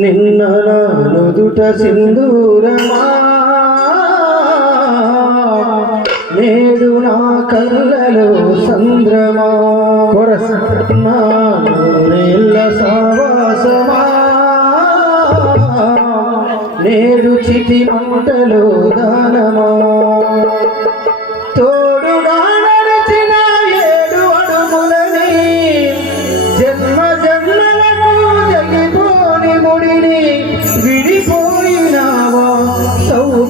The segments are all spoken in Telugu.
నిన్న నదుట నుదుట సింధూరమా? నేడు నా కళ్ళలో సంద్రమా కొరస నా సావాసమా? నేడు చితి మంటలో దానమా? తోడుగా నడిచిన ఏడు అడుగులని జన్మ జన్మలకు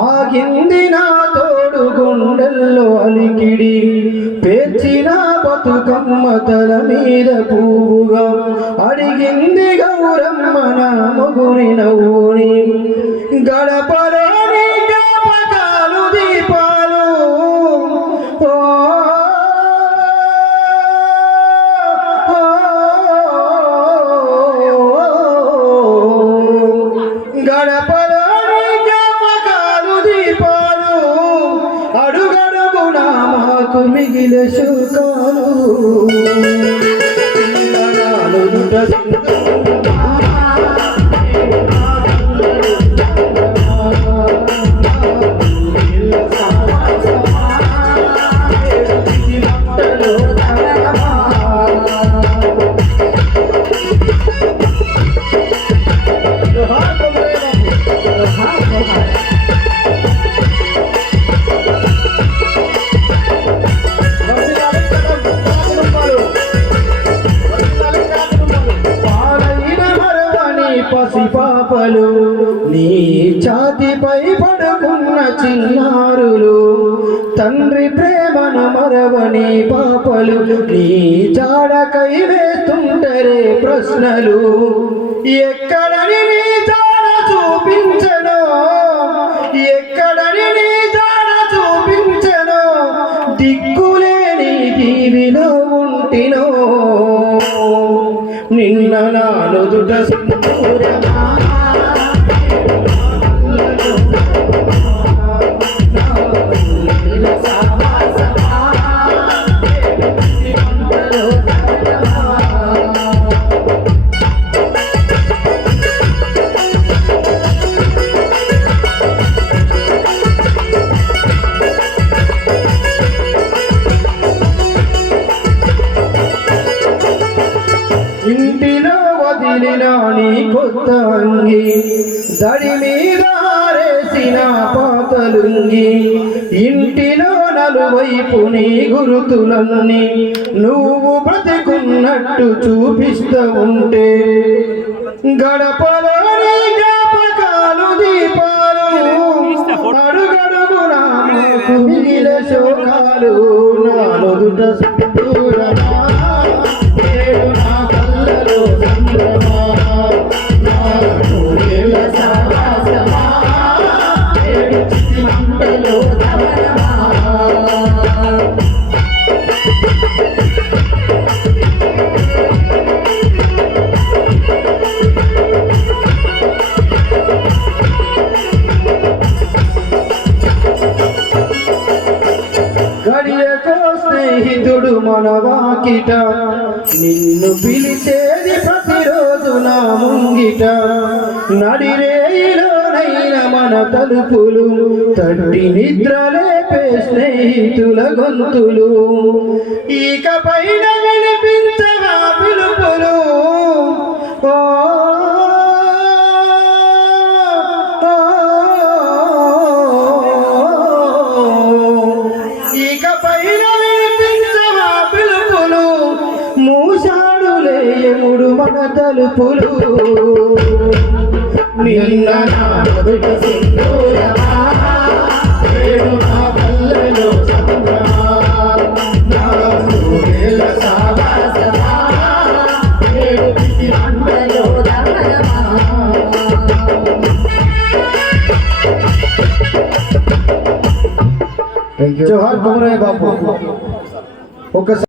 ఆగింది నా తోడు గుండెల్లో అలికిడి పేర్చిన బతుకమ్మ తల మీద పువ్వుగా అడిగింది గౌరమ్మ నా మగుని నవ్వు. అడుగడుగునా మాకు మిగిలే శుకాలు పసిపాపలు నీ ఛాతిపై పడుకున్న చిన్నారులు తండ్రి ప్రేమను మరవని పాపలు నీ జాడకై వేస్తుంటరే ప్రశ్నలు. ఎక్కడని నీ జాడ చూపించను? ఎక్కడని నీ జాడ చూపించను? దిక్కులేని దీవిలో ఉంటినో? నిన్న నాలుదుట సింధూరమా? వదిలిన నీ కొత్త అంగి దడి మీద ఆరేసిన పాతలుంగి ఇంటిలో నలువైపు నీ గురుతులన్నీ నువ్వు బ్రతికున్నట్టు చూపిస్తూ ఉంటే గడపలో నీ జ్ఞాపకాలు దీపాలు అడుగడుగునా మాకు శోకాలు నా నుదుట మనవాకిట. మన వాకిట నిన్ను పిలిచేది ప్రతిరోజు నా ముంగిట. నడిరేయిలోనైన మన తలుపులు తట్టి నిద్రలేపే స్నేహితుల గొంతులు. ఇకపైన యముడు మన తలుపులు నిన్న నా మొదటి సింధూరమా, నేడు నా పల్లెలో సంద్రమా, నా నూరేళ్ళ సావాసమా, నేడు ఇది అందలో దమనమా. జోహార్ కుమరయ్య బాబు ఒకసారి